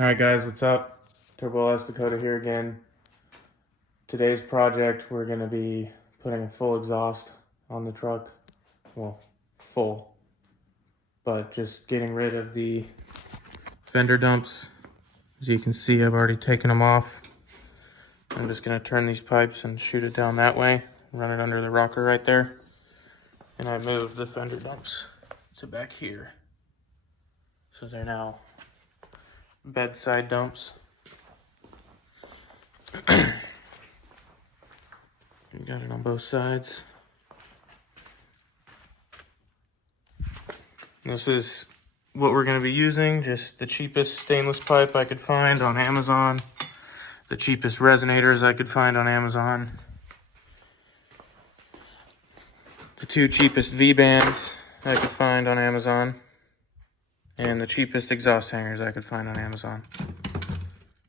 Alright guys, what's up? Dakota here again. Today's project, we're going to be putting a full exhaust on the truck. Well, full. But just getting rid of the fender dumps. As you can see, I've already taken them off. I'm just going to turn these pipes and shoot it down that way. Run it under the rocker right there. And I moved the fender dumps to back here. So they're now bedside dumps. You got it on both sides. This is what we're going to be using, just the cheapest stainless pipe I could find on Amazon, the cheapest resonators I could find on Amazon, the two cheapest V-bands I could find on Amazon, and the cheapest exhaust hangers I could find on Amazon.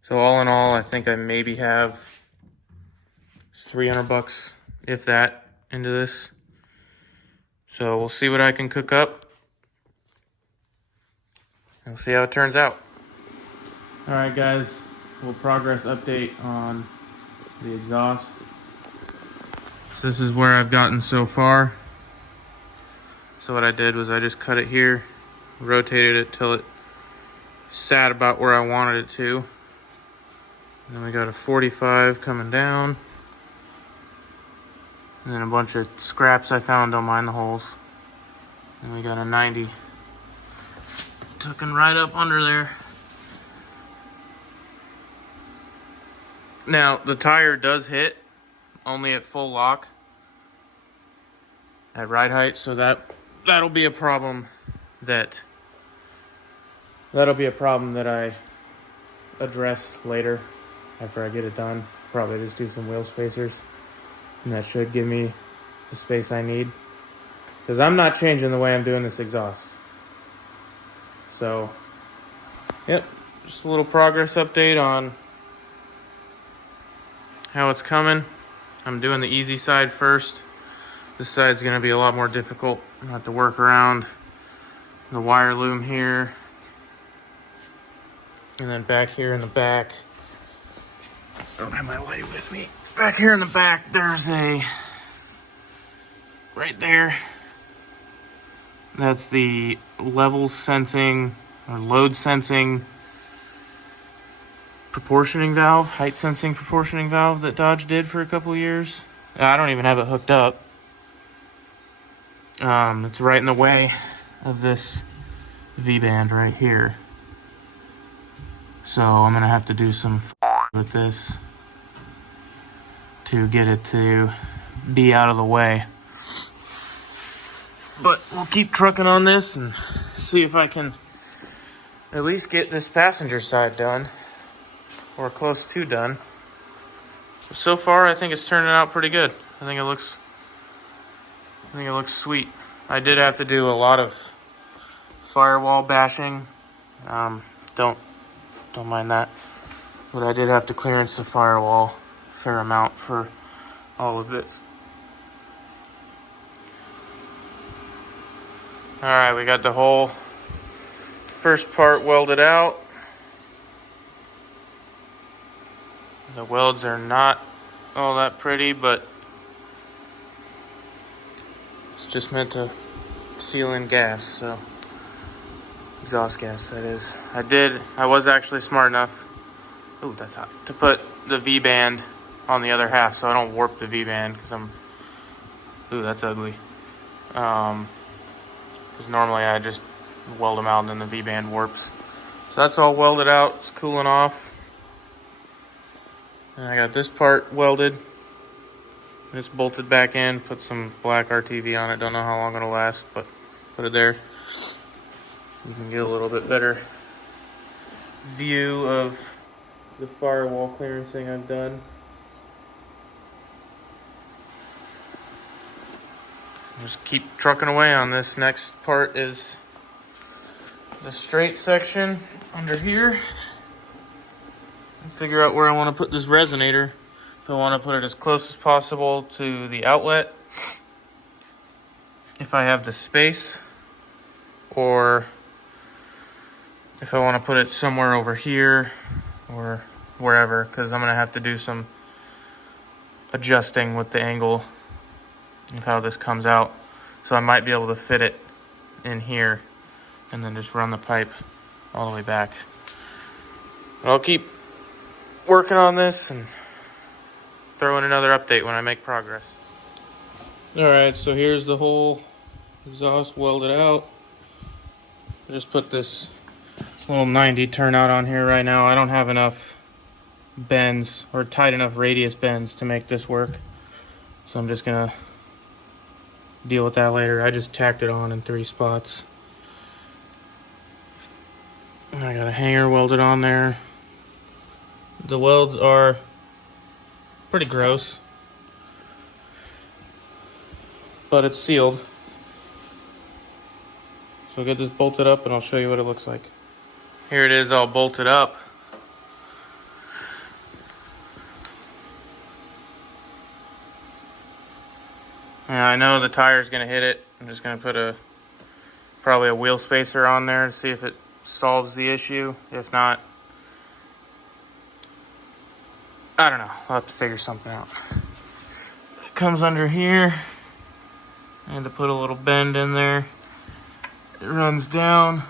So all in all, I think I maybe have $300, if that, into this. So we'll see what I can cook up. We'll see how it turns out. Alright guys, we'll progress update on the exhaust. So this is where I've gotten so far. So what I did was I just cut it here, rotated it till it sat about where I wanted it to. And then we got a 45 coming down. And then a bunch of scraps I found, don't mind the holes. And we got a 90 tucking right up under there. Now, the tire does hit only at full lock at ride height, so that'll be a problem that I address later after I get it done. Probably just do some wheel spacers. And that should give me the space I need. Because I'm not changing the way I'm doing this exhaust. So, yep, just a little progress update on how it's coming. I'm doing the easy side first. This side's going to be a lot more difficult. I have to work around the wire loom here. And then back here in the back, I don't have my light with me. Back here in the back, there's right there, that's the level sensing or load sensing proportioning valve, height sensing proportioning valve that Dodge did for a couple of years. I don't even have it hooked up. It's right in the way of this V-band right here. So I'm gonna have to do some with this to get it to be out of the way. But we'll keep trucking on this and see if I can at least get this passenger side done, or close to done. So far, I think it's turning out pretty good. I think it looks sweet. I did have to do a lot of firewall bashing. Don't mind that. But I did have to clearance the firewall a fair amount for all of this. Alright, we got the whole first part welded out. The welds are not all that pretty, but it's just meant to seal in gas, so exhaust gas, that is. I was actually smart enough, ooh, that's hot, to put the V-band on the other half so I don't warp the V-band, because ooh, that's ugly. Because normally I just weld them out and then the V-band warps. So that's all welded out, it's cooling off. And I got this part welded. It's bolted back in, put some black RTV on it. Don't know how long it'll last, but put it there. You can get a little bit better view of the firewall clearancing I've done. Just keep trucking away on this. Next part is the straight section under here. And figure out where I want to put this resonator. If I want to put it as close as possible to the outlet, if I have the space, or if I want to put it somewhere over here or wherever, because I'm going to have to do some adjusting with the angle of how this comes out. So I might be able to fit it in here and then just run the pipe all the way back. But I'll keep working on this and throw in another update when I make progress. Alright, so here's the whole exhaust welded out. I just put this little 90 turnout on here right now. I don't have enough bends or tight enough radius bends to make this work. So I'm just gonna deal with that later. I just tacked it on in 3 spots. And I got a hanger welded on there. The welds are pretty gross, but it's sealed. So I'll get this bolted up and I'll show you what it looks like. Here it is all bolted up. Yeah, I know the tire's gonna hit it. I'm just gonna put probably a wheel spacer on there to see if it solves the issue. If not, I don't know. I'll have to figure something out. It comes under here. I had to put a little bend in there. It runs down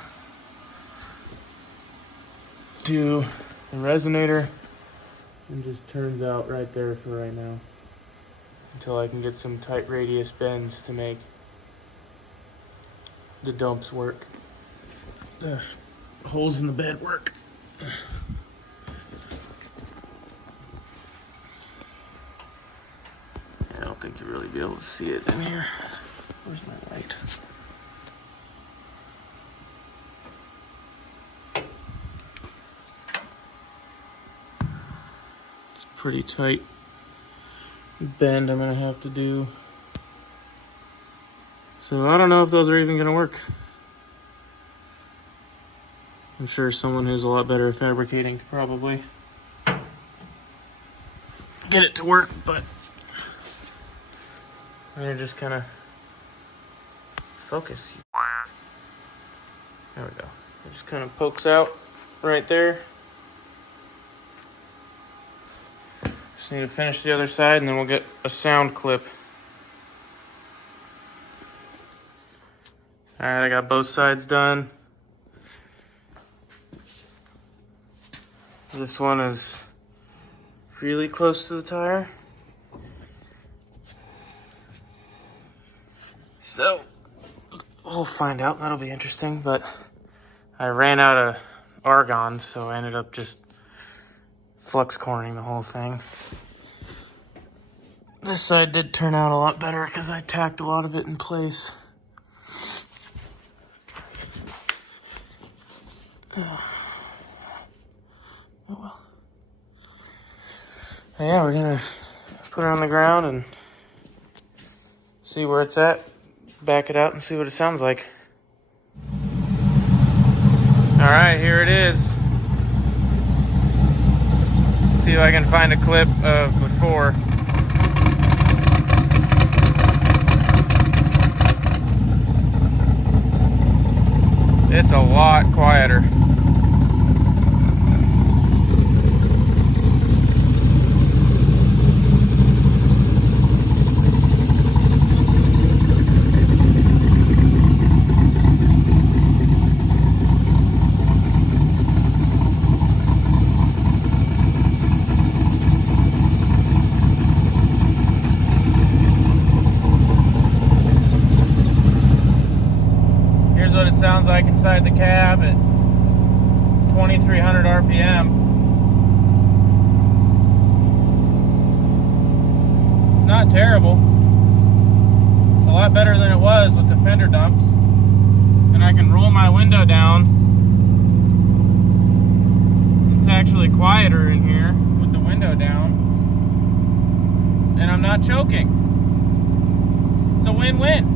to the resonator and just turns out right there for right now, until I can get some tight radius bends to make the dumps work. The holes in the bed work. I don't think you'll really be able to see it in here. Where's my light? It's pretty tight bend I'm gonna have to do. So I don't know if those are even gonna work. I'm sure someone who's a lot better at fabricating could probably get it to work, but I'm gonna just kind of focus. There we go. It just kind of pokes out right there. Just need to finish the other side and then we'll get a sound clip. Alright, I got both sides done. This one is really close to the tire. So, we'll find out. That'll be interesting, but I ran out of argon, so I ended up just flux coring the whole thing. This side did turn out a lot better because I tacked a lot of it in place. Oh well. Yeah, we're gonna put it on the ground and see where it's at, back it out and see what it sounds like. Alright, here it is. See if I can find a clip of before. It's a lot quieter. What it sounds like inside the cab at 2,300 RPM. It's not terrible. It's a lot better than it was with the fender dumps. And I can roll my window down. It's actually quieter in here with the window down. And I'm not choking. It's a win-win.